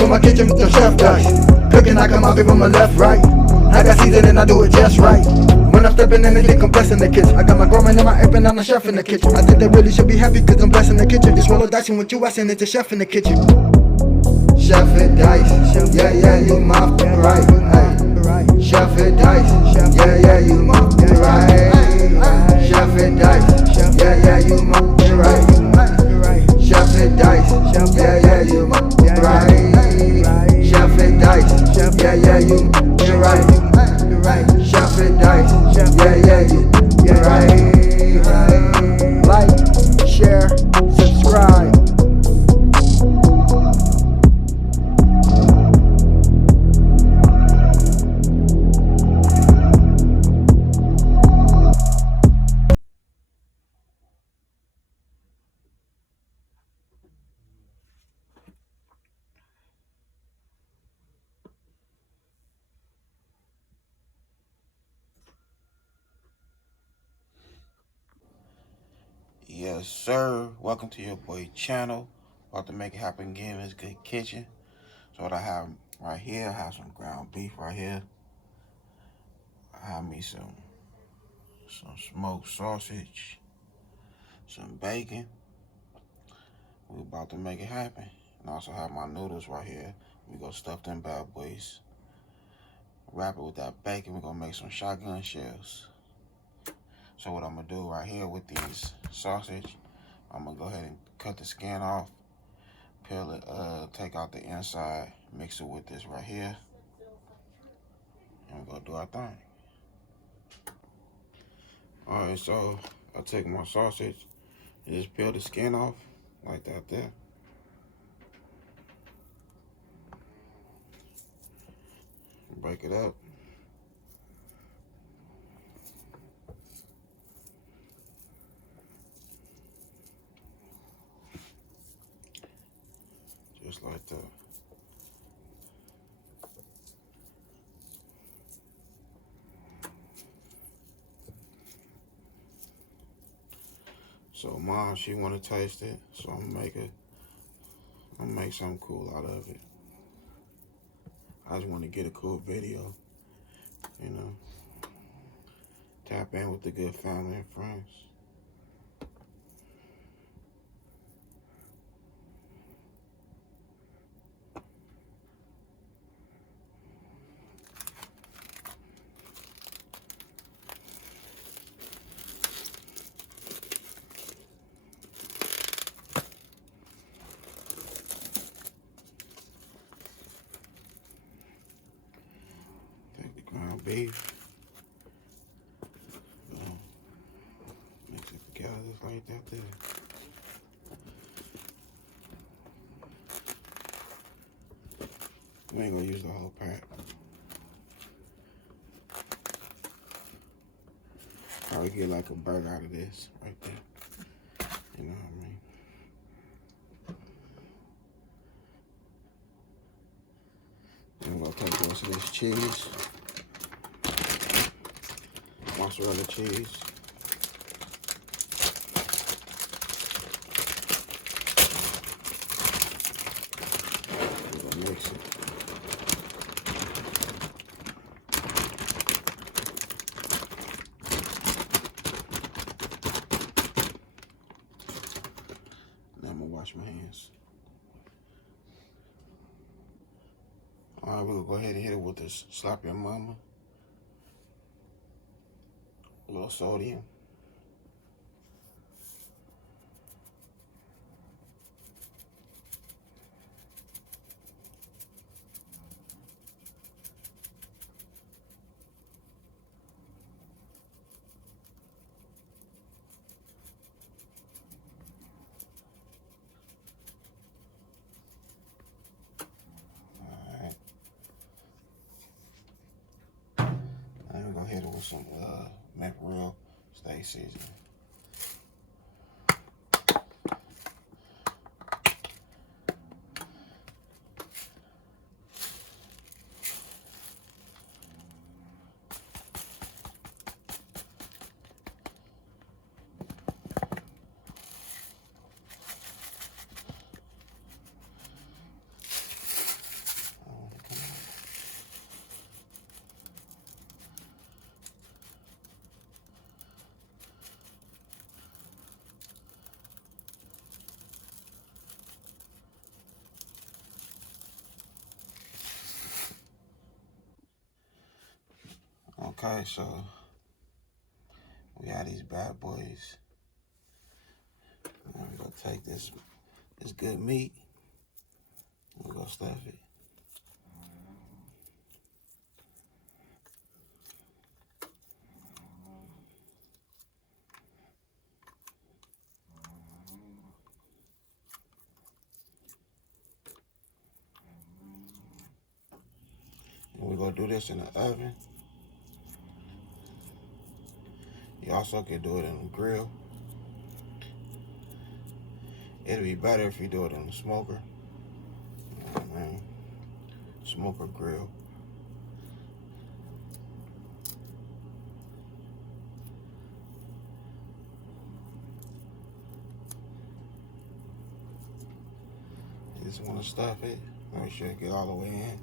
up in my kitchen with the chef dice. Cooking, I come out from my left, right. I got season and I do it just right. When I'm stepping in, they think I'm blessing the kitchen. I got my grandma in my apron, I'm a chef in the kitchen. I think they really should be happy cause I'm blessing the kitchen. Just roll a dice and what you asking, it's a chef in the kitchen. Chef and dice, yeah, yeah, you my right. Hey. Chef and dice, yeah, yeah, you my right. Chef and dice, yeah, yeah, you my right. Chef and dice, yeah, yeah, you my right. Chef and dice, yeah, yeah, you my right. Chef and dice, yeah, yeah, you right. Like, share, subscribe. Yes, sir. Welcome to your boy channel. About to make it happen again in this good kitchen. So what I have right here, I have some ground beef right here. I have me some smoked sausage, some bacon. We about to make it happen. And I also have my noodles right here. We gonna stuff them bad boys. Wrap it with that bacon. We're gonna make some shotgun shells. So what I'm gonna do right here with these sausage, I'm gonna go ahead and cut the skin off, peel it, take out the inside, mix it with this right here, and we're gonna do our thing. Alright, so I take my sausage and just peel the skin off like that there. Break it up. Just like that. So mom, she wanna taste it, so I'm gonna make something cool out of it. I just want to get a cool video, you know. Tap in with the good family and friends. Take the ground beef. Mix it together just like that there. We ain't gonna use the whole pack. Probably get like a burger out of this right there. You know what I mean? Then we're gonna take the rest of this cheese. Mozzarella cheese. We're gonna mix it. Now I'm gonna wash my hands. Alright, we're gonna go ahead and hit it with this Slap Your Mama. A little sodium. We're gonna hit it with some mackerel stay seasoning. Okay, so we have these bad boys. I'm gonna take this good meat. We're gonna stuff it. And we're gonna do this in the oven. You also can do it in the grill. It'll be better if you do it in the smoker. Smoker grill. You just want to stuff it. Make sure it get all the way in.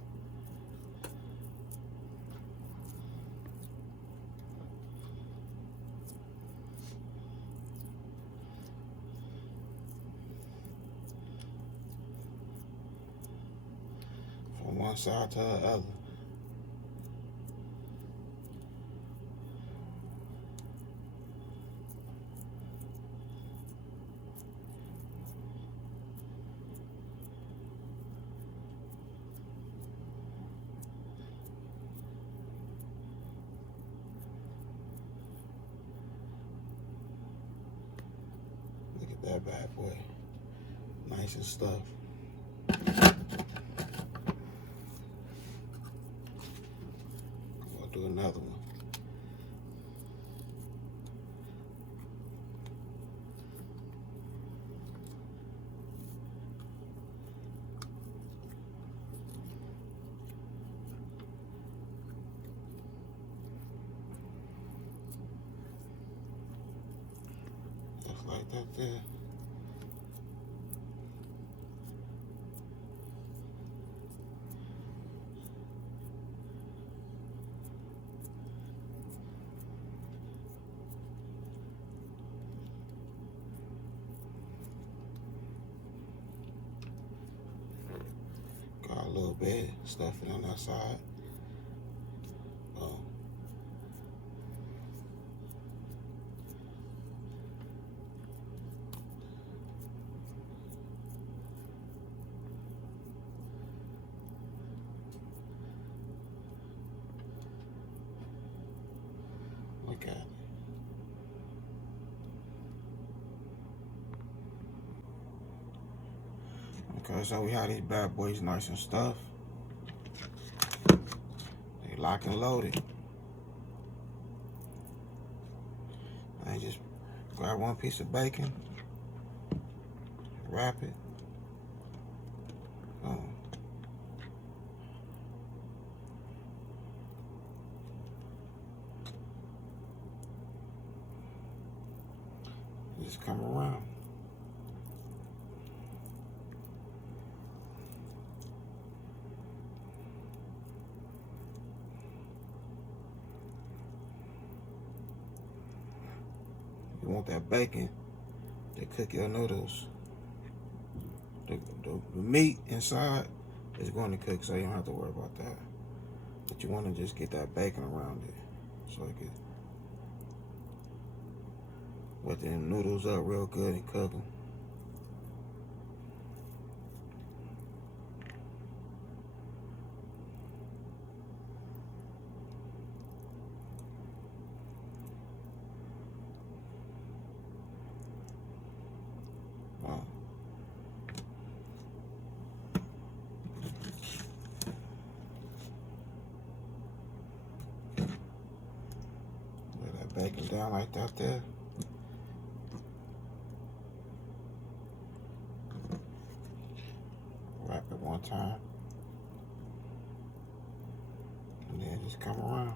From one side to the other. Look at that bad boy. Nice and stuffed. We'll do another one. Just like that there. Got a little bit, stuff it on that side. Boom. Look at it. Okay, so we have these bad boys nice and stuffed. They lock and loaded. I just grab one piece of bacon, wrap it. Boom. Just come around. You want that bacon to cook your noodles. The meat inside is going to cook, so you don't have to worry about that. But you want to just get that bacon around it, so it can wet the noodles up real good and cook them. Wow. Lay that bacon down like that there. Wrap it one time. And then just come around.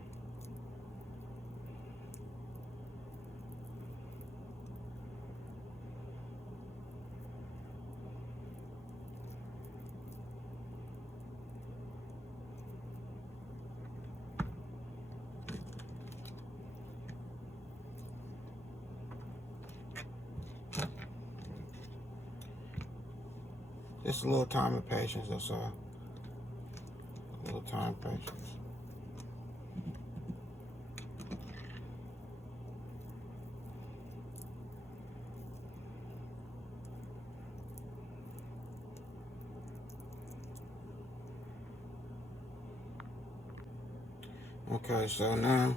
Just a little time and patience, that's all. A little time and patience. Okay, so now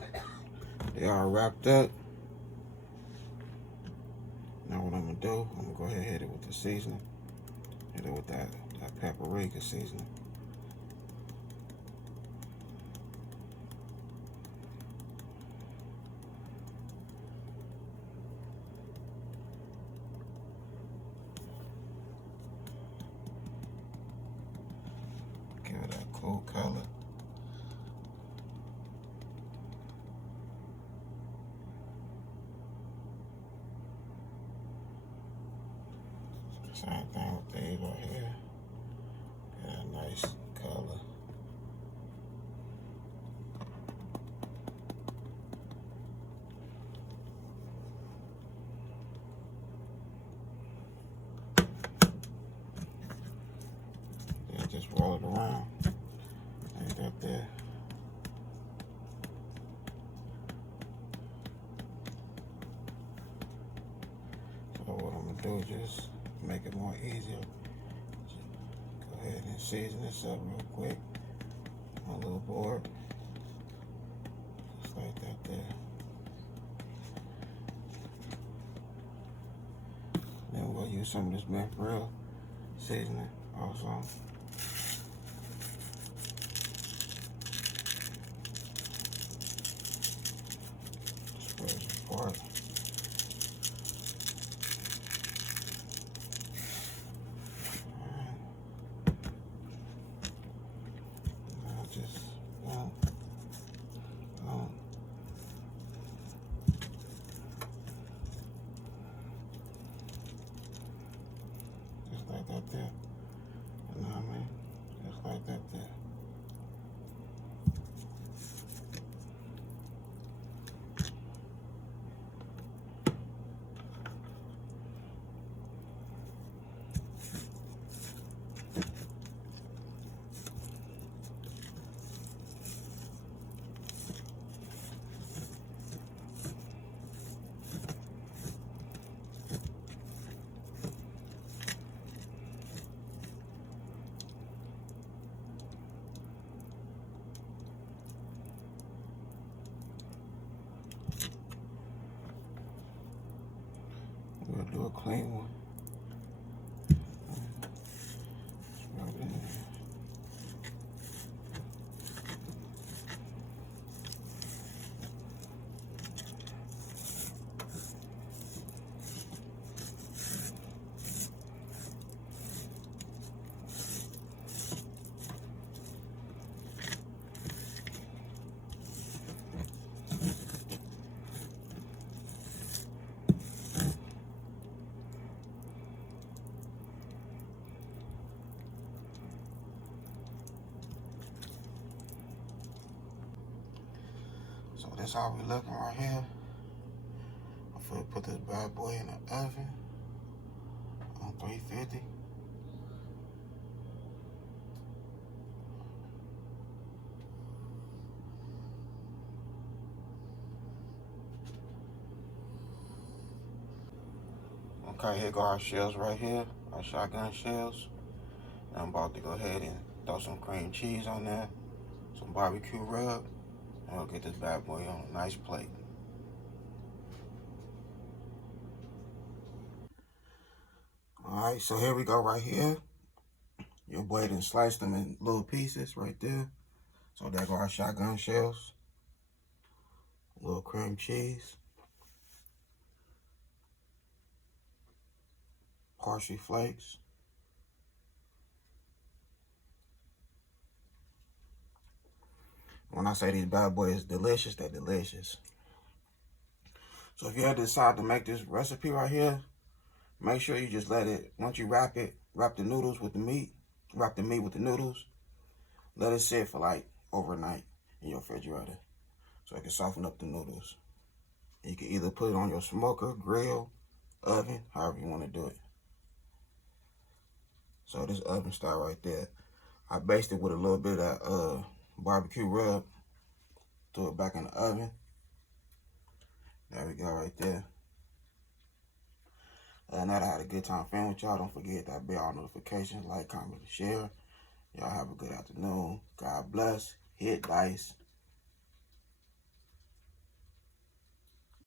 they are wrapped up. Now what I'm gonna do, I'm gonna go ahead and hit it with the seasoning. Hit it with that paprika seasoning. Give it that cool color. Same thing with these right here. Get a nice color. Then just roll it around. Like that there. So what I'm gonna do is just make it more easier. Go ahead and season this up real quick. My little board. Just like that there. Then we'll use some of this mint grill seasoning also. Spread it apart. Just like that there. You know what I mean? Just like that there. We'll do a clean one. So that's how we looking right here. I'm gonna put this bad boy in the oven on 350. Okay, here go our shells right here, our shotgun shells. Now I'm about to go ahead and throw some cream cheese on there, some barbecue rub, and we'll get this bad boy on a nice plate. Alright, so here we go right here. Your boy done sliced them in little pieces right there. So there go our shotgun shells. A little cream cheese. Parsley flakes. When I say these bad boys delicious, they're delicious. So if you had to decide to make this recipe right here, make sure you just let it, once you wrap the noodles with the meat, wrap the meat with the noodles, let it sit for like overnight in your refrigerator so it can soften up the noodles. You can either put it on your smoker, grill, oven, however you want to do it. So this oven style right there, I based it with a little bit of barbecue rub. Threw it back in the oven. There we go right there. Now that I had a good time filming with y'all, don't forget that bell notifications, like, comment, and share. Y'all have a good afternoon. God bless. Hit dice.